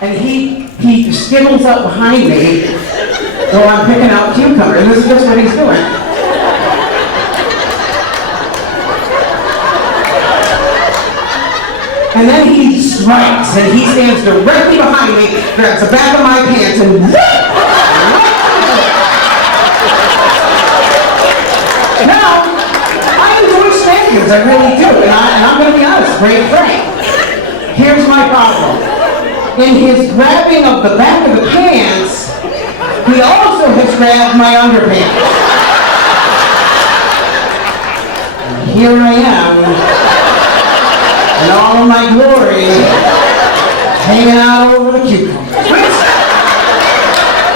And he skittles up behind me while I'm picking out cucumbers. And this is just what he's doing. And then he strikes, and he stands directly behind me, grabs the back of my pants, and now, I enjoy spankings, I really do, and I'm going to be honest, great frank. Here's my problem. In his grabbing of the back of the pants, he also has grabbed my underpants. And here I am, in all of my glory, hanging out over the cucumbers. Which,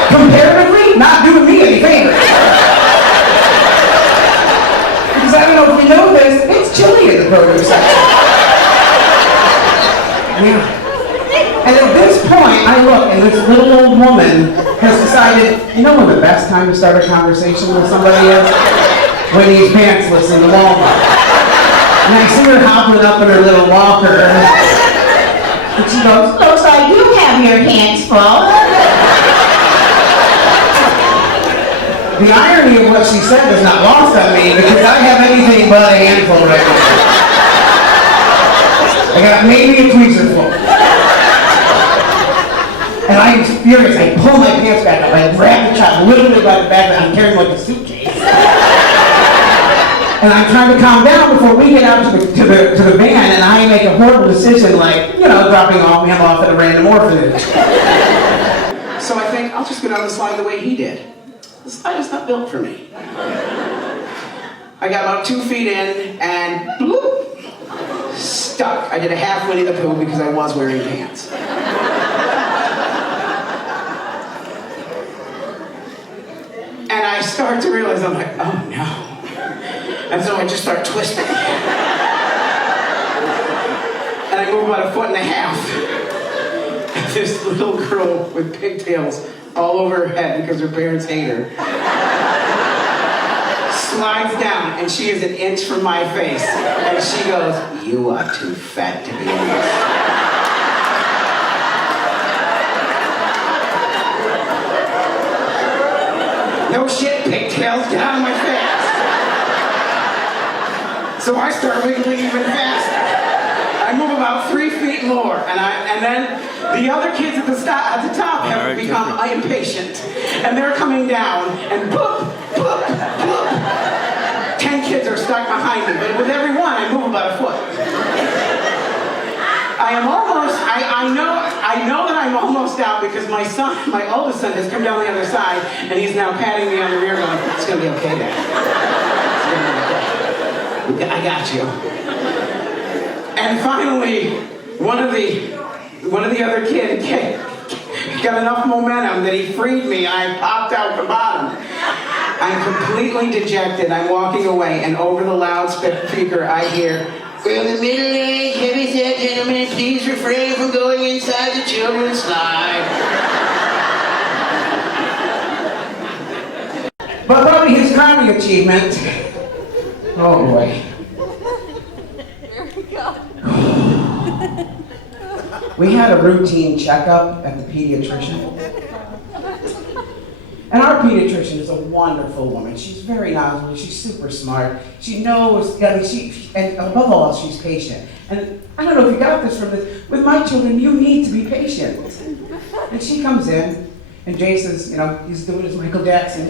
comparatively, not doing me any favors. Because I don't know if you know this, it's chilly in the produce section. Yeah. And at this point, I look, and this little old woman has decided, you know when the best time to start a conversation with somebody is? When he's pantsless in the Walmart. And I see her hobbling up in her little walker. And she goes, looks like you have your hands full. The irony of what she said is not lost on me because I have anything but a handful right now. I got maybe a tweezer full. And I am furious. I pull my pants back up. I grab the child literally by the back. I'm carrying like a suitcase. And I'm trying to calm down before we get out to the van, and I make a horrible decision like, you know, dropping him off at a random orphanage. So I think I'll just go down the slide the way he did. The slide is not built for me. I got about 2 feet in, and bloop, stuck. I did a half Winnie the Pooh because I was wearing pants. And I start to realize, I'm like, oh no. And so I just start twisting. And I move about 1.5 feet. And this little girl with pigtails all over her head because her parents hate her slides down, and she is 1 inch from my face. And she goes, you are too fat to be in this. No shit, pigtails, get out of my face. So I start wiggling even faster. I move about 3 feet more, and then the other kids at the top have become impatient, and they're coming down, and boop, boop, boop. 10 kids are stuck behind me, but with every one, I move about 1 foot. I am almost. I know that I'm almost out because my son, my oldest son, has come down the other side, and he's now patting me on the rear, going, "It's gonna be okay, Dad. It's gonna be okay. I got you." And finally, one of the other kids got enough momentum that he freed me, and I popped out the bottom. I'm completely dejected. I'm walking away, and over the loudspeaker, I hear, "Will the middle-aged, heavy-set gentlemen please refrain from going inside the children's slide?" But probably his crowning achievement. Oh boy. There we go. We had a routine checkup at the pediatrician. And our pediatrician is a wonderful woman. She's very knowledgeable. She's super smart. She knows, and above all, she's patient. And I don't know if you got this from this. With my children, you need to be patient. And she comes in, and Jason's, he's doing his Michael Jackson.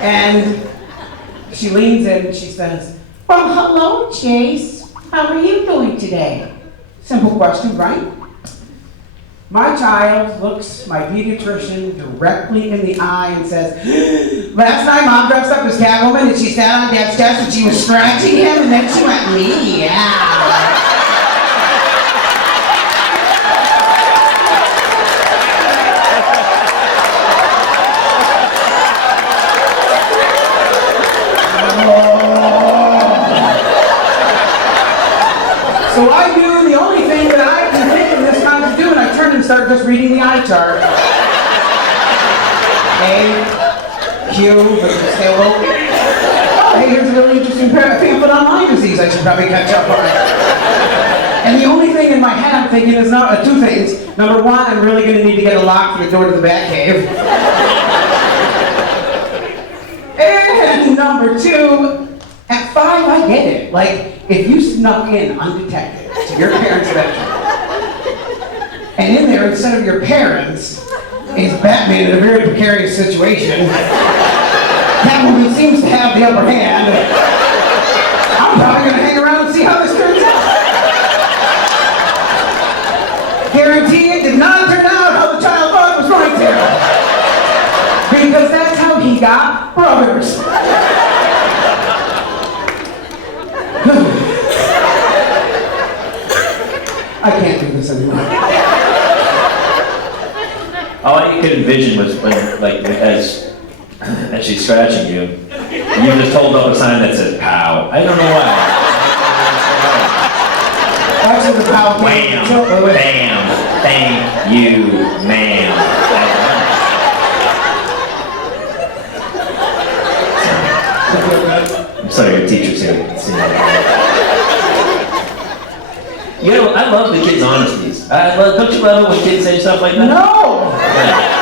And she leans in and she says, "Well, hello, Chase. How are you doing today?" Simple question, right? My child looks my pediatrician directly in the eye and says, "Last night Mom dressed up as Catwoman and she sat on Dad's chest and she was scratching him and then she went, meow." So I do the only thing that I can think of this time to do, and I turn and start just reading the eye chart. A, Q, hey, here's a really interesting pamphlet on Lyme disease I should probably catch up on. And the only thing thing in my head I'm thinking is two things. Number one, I'm really going to need to get a lock for the door to the bat cave. And number two, at 5, I get it. Like, if you snuck in undetected to your parents' bedroom, and in there, instead of your parents, is Batman in a very precarious situation, Catwoman seems to have the upper hand. I'm probably going to hang around and see how this turns out. Guarantee it did not turn out how the child thought it was going to. Because that's how he got brothers. I can't do this anymore. All you could envision was when, like, as she's scratching you, you just hold up a sign that said "Pow." I don't know why. Actually, the pow. Wham! Bam! Thank you, ma'am. I'm sorry, your teacher's here. You know, I love the kids' honesties. Don't you love it when kids say stuff like that? No! Yeah.